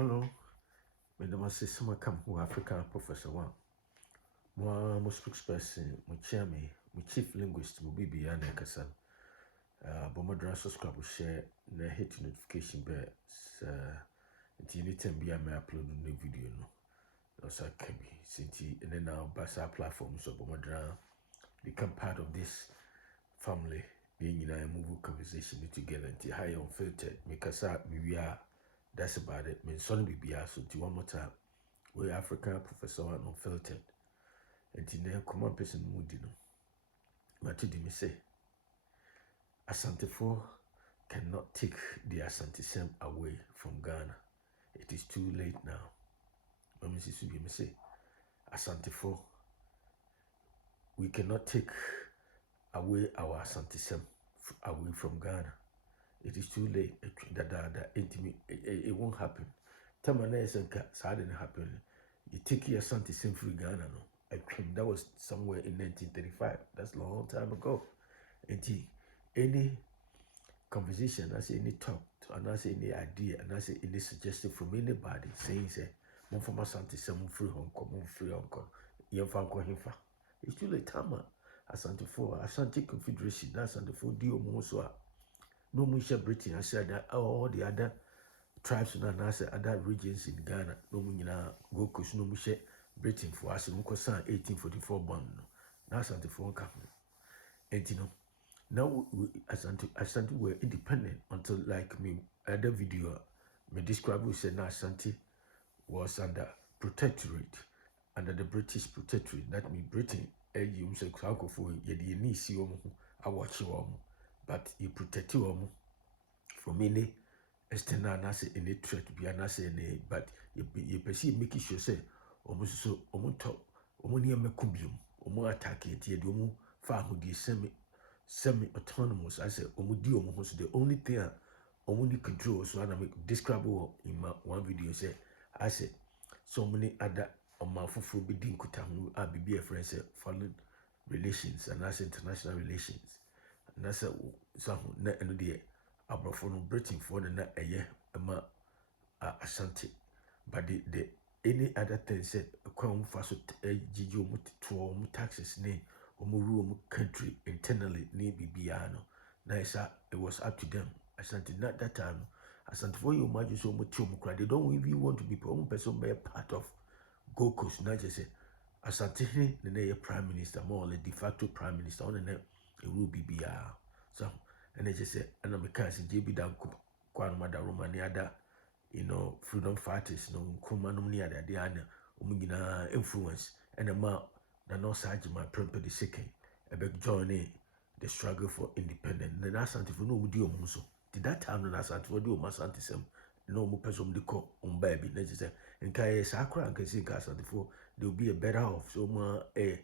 Hello, my name is ASANTESÄM who African Professor One. Moi, my spokesperson, my chairman, my chief linguist, my baby, and Kasan. But my dress subscribe share na hit notification bell. Until anytime be I may upload new video no. Also can be since and then now basa platform so but my dress become part of this family. Being in a move conversation together until high unfiltered. Because we are. That's about it. Me son be so do one more time. We African Professor One unfiltered. And in there common person moody no. But to me say Asantefo cannot take the ASANTESÄM away from Ghana. It is too late now. Let me say Asantefo, we cannot take away our ASANTESÄM away from Ghana. It is too late. It won't happen. Tamana didn't happen. You take your ASANTESÄM free Ghana no. That was somewhere in 1935. That's a long time ago. And any conversation, I say any talk, and I say any idea, and I say any suggestion from anybody saying say, "Mon from ASANTESÄM free Hong Kong, mon free Hong Kong, yemfa himfa." It's too late. Tama Asantefo, Asante Confederation, Asantefo Dio Moswa. No Musha Britain, I said that all the other tribes and I said other regions in Ghana, no Munina, Gokus, no Musha Britain for us, Mukosan 1844 bond. Now Asantefo come. And you know, now Asante were independent until like me other video me describe we said now Asante was under protectorate, under the British protectorate. That means Britain you say for ye ni see I watch you but you protect you from any external any threat be any but you perceive making sure say almost so top ni mekumbium attack it ye do fa ho di semi-autonomous. I said, the only thing only control. So I make describe in my one video. Say, I said, so many other on my fufu be din kutamu. I be a friend. Say, foreign relations and I say international relations. And I said, so na eno de abrofono Britain for na a year ama Asante. But the any other thing said, come fast to taxes name. Room country internally ni bibiano. Now it was up to them. Asante not that time. Asante for you imagine so much they don't even want to be person be a part of Gold Coast. Not just say Asante the prime minister, more or less de facto prime minister on the it will be so and they just say and I'm a cancer JB down Kwan Mada Romani other freedom fighters no Kumanum near the Diana influence and the amount. Na no Sergeant my prempe the second. I beg joining the struggle for independence. Then Asantefo no would do so. Did that time na Asantefo do ASANTESÄM no more person the call baby. Let's say and Kaya Sakra and Kasi Asantefo there will be a better off so more a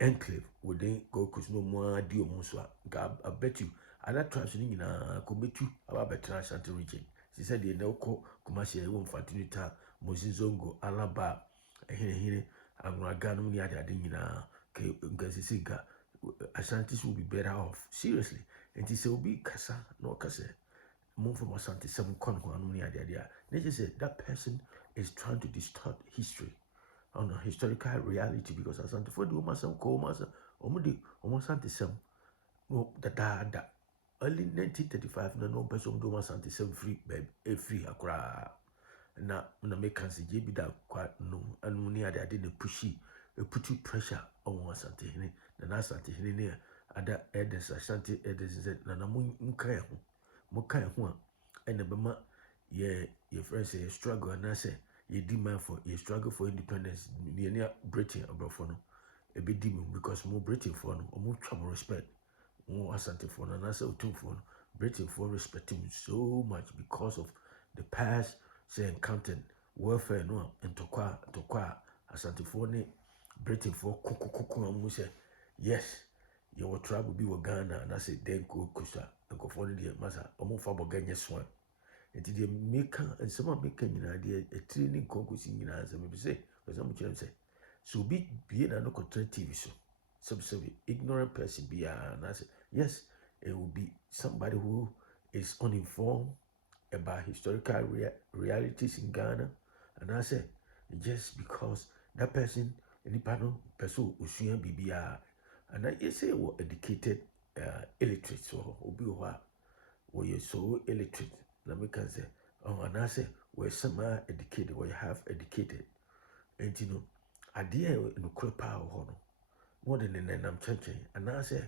enclave within go cause no more dio muswa. I bet you other tribes in commit you about better Asante region. She said they no call commercial won't fatinita Mozinzongo Alaba Agano near the Adina, Gazisiga, Asantis will be better off. Seriously. And this will be Casa, no Casa. Move from ASANTESÄM Conquan near the idea. They just said that person is trying to distort history on a historical reality because Asantefo do Masam Comasa, Omudi, ASANTESÄM, the early 1935, no person do ASANTESÄM free, babe, a free Accra. Na make cancer JB that quite no and money I didn't pushy put you pressure on Asante Hine and Asante Hine other elders Asante elders said Nana Mukai and the Bama your friends say struggle and I say you demand for you struggle for independence near Britain abroad for no a bit demon because more Britain for no or more trouble respect more Asante for and I say for Britain for respecting so much because of the past. Say encountered warfare no and tokwa Asantefo ne Britain for kuku say yes you will trouble be with Ghana and I say then go kusa and go for the massa almost for Ghana swan and the maker and some making an idea a training concourse in as I say for some chance say so be an no TV so some ignorant person be and I say yes it will be somebody who is uninformed about historical realities in Ghana, and I said just because that person, any panel person usua bibia, and I say what educated illiterate so obi wa we so illiterate. Let me can say and I say we're semi educated, we half educated, and you know, idea no crepa or more than an I'm changing, and I say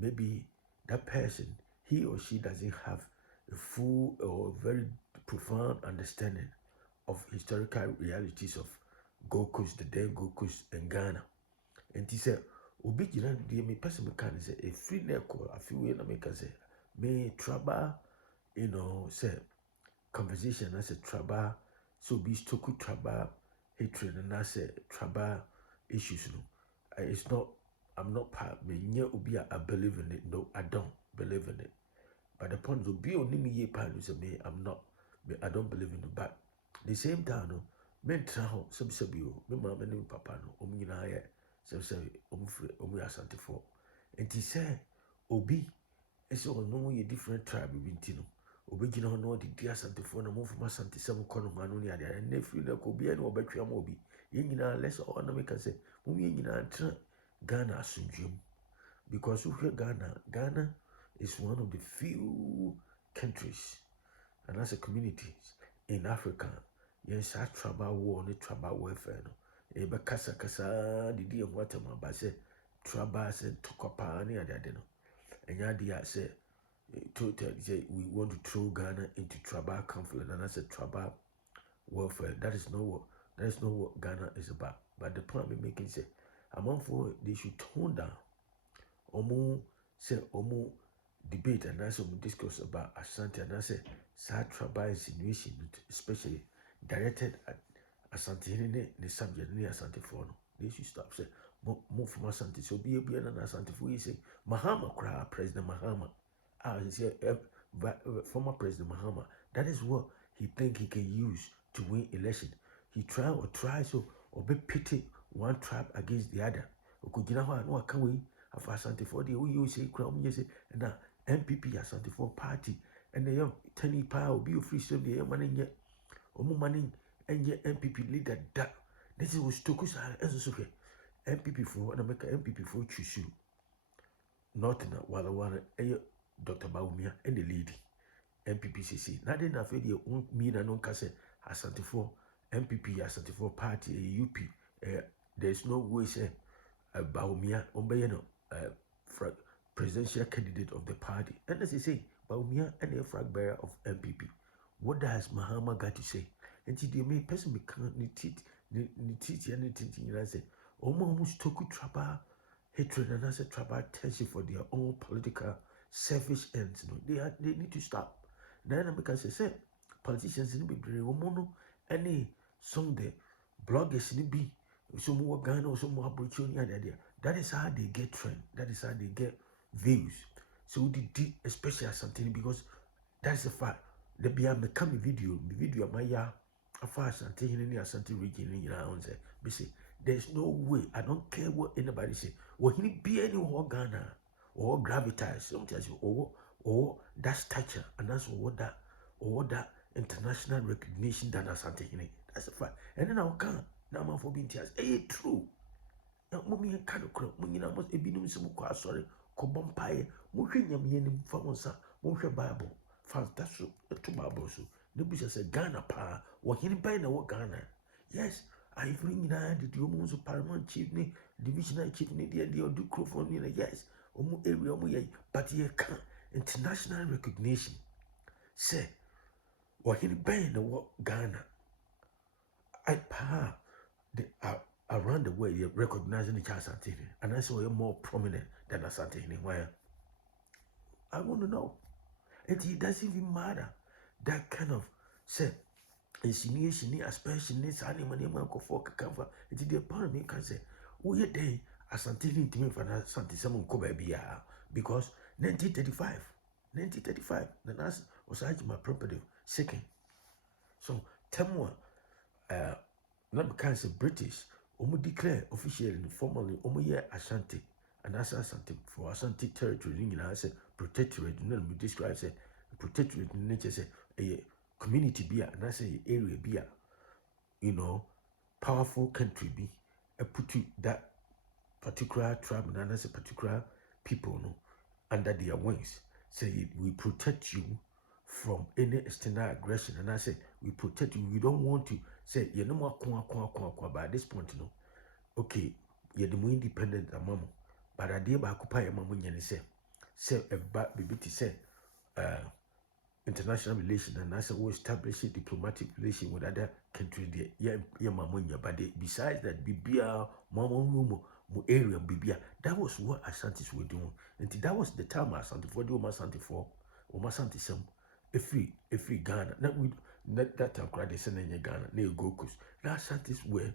maybe that person, he or she doesn't have a full or very profound understanding of historical realities of Gold Coast, the then Gold Coast and Ghana. And he said, Obi Jiran, dear me, person can say a free neck or a few in America say, may trouble, you know, say conversation as a trouble, so be stoku trouble, hatred, and I say trouble issues. No, it's not. I'm not part. Me I believe in it. No, I don't believe in it. But the point is, be only me ye pan is me. I'm not. Me, I don't believe in it. But the same time, no, men traho subsabio. Me mama me papa no. Nyina ye. Subsabi. Asantefo. And he said, Obi. It's all no ye different tribe in Tino. Obi jina no di Asantefo na mo from ASANTESÄM kono manu ni ade. And if you like Obi and Obetria Mobi, ye nyina less or na make say, ye nyina tra Ghana asundwem. Because we Ghana is one of the few countries and as a communities in Africa, yes, our tribal war, the tribal welfare. No, eba kasa didi and waterman, but say tribal said tokopa ni ade no. And yadi say we want to throw Ghana into tribal conflict, and I said tribal welfare. That is not what Ghana is about. But the point I'm making say, among for they should tone down. Omo say omo debate and also discuss about Asante, and I say sad tribal insinuation, especially directed at Asante the subject near Asante for no. They should stop say move from Asante. So be an Asante for you say Mahama cry President Mahama. I say former President Mahama. That is what he think he can use to win election. He try so or be pity one tribe against the other. Okujina ho no aka we afa Asantefo de we say kra mo say na MPP Asantefo party and the young tani pa obi ofri so de man nye omo man enye MPP leader da. This is stokus so MPP for na make MPP for choose not na wala Dr. Baumia and the lady MPPCC. Na den afi de me na no ka say Asantefo MPP Asantefo party UP. There's no way say Baumia Ombeyano presidential candidate of the party. And as I say, Baumia and a flag bearer of MPP. What does Mahama got to say? And they may person me can't teach anything you know say, almost toku traba hatred and as a traba tension for their own political selfish ends. No, they need to stop. Then because I say politicians in the woman any song the bloggers in be so more Ghana or some more opportunity. That is how they get trend. That is how they get views. So they did especially something because that's the fact. The beyond become video my ya afar something in the Asante region in your own say. There's no way. I don't care what anybody say. Will he be any more Ghana or gravitas sometimes or that stature and that's what that international recognition that Asante in it. That's a fact. And then I'll come. Now man for being tears. True. Now mommy and crop. Munina must be no some sorry. Cobompire. Muhinyam yenim famonsa. Moshe Bible. Fantastic to Bible. So the bush said Ghana pa. What he buy na what Ghana. Yes. I bring in the Dumo's paramount chief, divisional chief, the do crew for me. Yes. Omu area omu but ye can't international recognition. Say what he buy na what Ghana. I pa. They are around the world, you're recognizing the Asante, and I saw you're more prominent than Asante. Why? I want to know. It doesn't even matter. That kind of say insinuation, aspersion, animal for cover. It is the part of me can say, oh, yeah, they Asante to me for ASANTESÄM Kobabia because 1935, the last was my property second. So, tell me not because British, declare officially and formally, Ashanti, and as Asante for Asante territory, I say protectorate, we describe say protectorate in nature say a community be and I say area be powerful country be put you that particular tribe and as a particular people no under their wings. Say we protect you from any external aggression. And I say we protect you. We don't want to say you know more by this point, okay, you're the more independent mama. But I did by occupy a mama and say a bad baby to say international relations and I said we establish a diplomatic relation with other countries there. Yeah, mama, but besides that, bibia mama room area bibia. That was what Asantes were doing. And that was the time Asante for do Asante for or ASANTESÄM every Ghana. Not that time cried they send in Ghana, near Gokus. Now Asantes were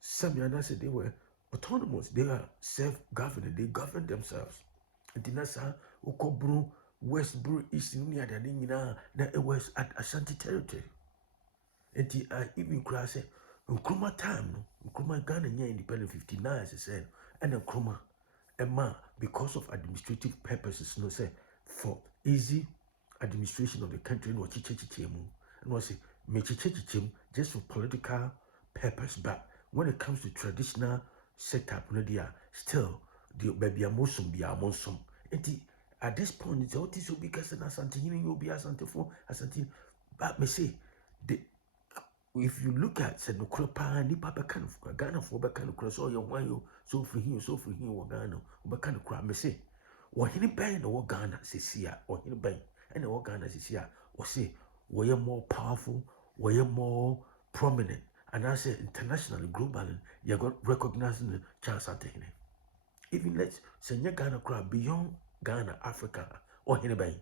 some and I said they were autonomous, they are self-governing, they govern themselves. And then that's how Okobru, Westboro, East India, that it was at Ashanti territory. And I even cry say, Nkrumah time, no, Nkrumah Ghana independent 59, as I said, and Nkrumah, because of administrative purposes, say, for easy administration of the country, no chichemu, and was say, just for political purpose, but when it comes to traditional setup, no, they are still the baby amosum be amosum. And at this point, it's all this will be because Asante, you'll be Asante for Asante, but me say, the if you look at said no crapa nipa beka no Ghana for beka no cross all your one so for him wo Ghana beka no cra me say wo hini ben no Ghana sesia wo hini ben and wo Ghana sesia wo say we are more powerful, we are more prominent, and I say internationally, globally, you got recognizing the chance at him. Even let's say Ghana cra beyond Ghana, Africa or hini ben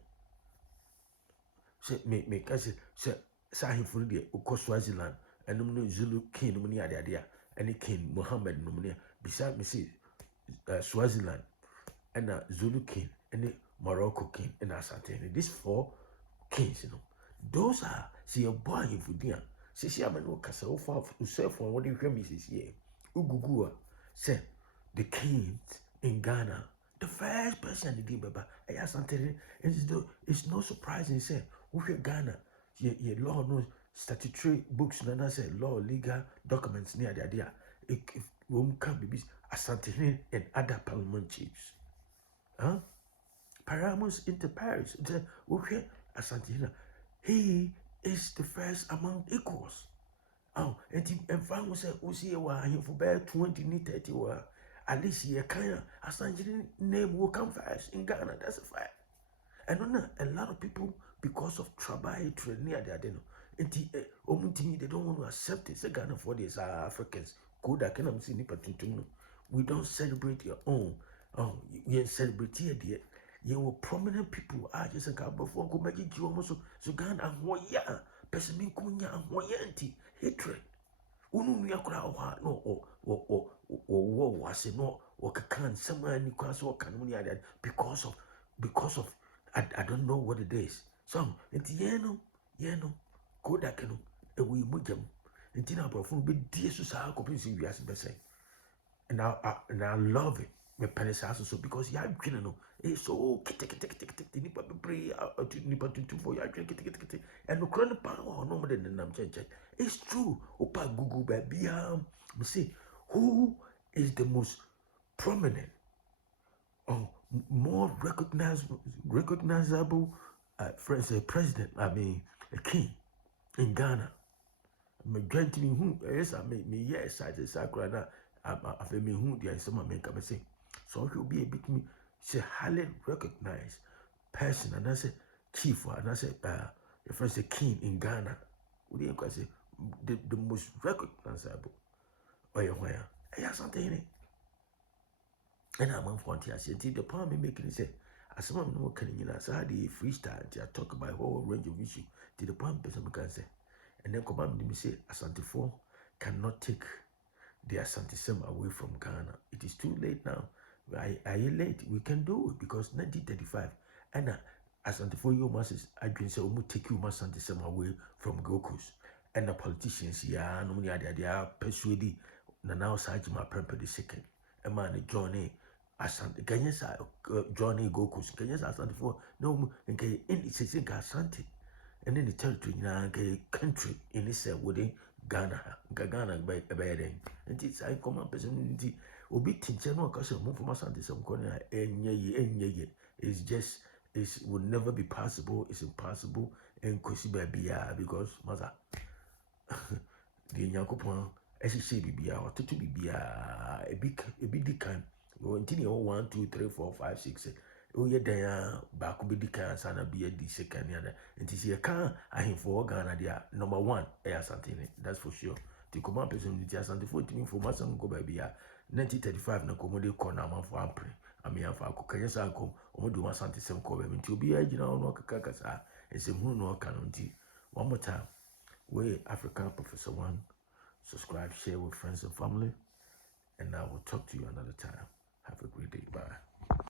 say me kasi say Sahim for the Oko Swaziland, and no Zulu king, no idea, and king Muhammad, no beside me, see Swaziland, and Zulu king, and Morocco king, and Asante. These 4 kings, those are, see a boy in Fudia. See, I'm no Casa of yourself for what you hear me says here. Ugugua say the kings in Ghana. The first person did Baba, Asante, it's no surprising, say, who Ghana. Your law knows statutory books, and I say law, legal documents near the idea. If one can be Asante and other parliament chiefs. Paramus inter Paris, okay, Asante. He is the first among equals. And Frank said, "We see him for about 20, 30 at least he kind of Asante name will come first in Ghana. That's a fact." And a lot of people, because of tribal hatred near the Adeno, they don't want to accept it. Say Ghana for these Africans. We don't celebrate your own. You celebrate here, dear. You were prominent people. I just a couple of go make it you so Ghana and what ya, Pessiming Kunya and what hatred. Unu ya kura no or was it no or can somewhere in the or can because of I don't know what it is. So it's yeno kodakeno we mujam and tina profun be dear so coping we as best. And I love it. My parents also so because you have no it's so nipa pray nipa to for you and no crown power no more than them check. It's true. Opa Google baby me say who is the most prominent more recognizable president, I mean a king in Ghana. Me grant me who yes I me yes I just sakura I feel me who there is some man come say. So he'll be a bit me say highly recognized person and I say chief and I say if I say king in Ghana. What do you say the most recognizable where something. And I'm on point here. The point I'm making is as someone no can so how the freestyle I talk about a whole range of issues to the point person can say. And then come back me say Asante cannot take the ASANTESÄM away from Ghana. It is too late now. Are you late? We can do it because 1935 and Asante you must I can say take you ASANTESÄM away from Gokus. And the politicians no they are persuaded now Sajima Prempe the second. A man Johnny Asante Kenyasa Johnny Gokus Kenyasa Asante no and in Asante and then the territory na country in this within Ghana. Ghana by then. And it's I come up as a obi tinche no cause move from ASANTESÄM corner enye. It's just it would never be possible. It's impossible and kosi bia because mother the Yakupon SC bibia or tutu bibia a big dikan. Continue 1, 2, 3, 4, 5, 6. Oh yeah, there back be dikan sana be a di second yana. And this year can I for Ghana there number 1 Asantene. That's for sure. The command person the Asante 14 for Masan go by bia 1935 na komode corner man for ampre. Ami afa akokanya sa kom omodo ASANTESÄM ko be nti obi agina no kakasa ese hunu no kan nti one more time. We African Professor One. Subscribe, share with friends and family, and I will talk to you another time. Have a great day. Bye.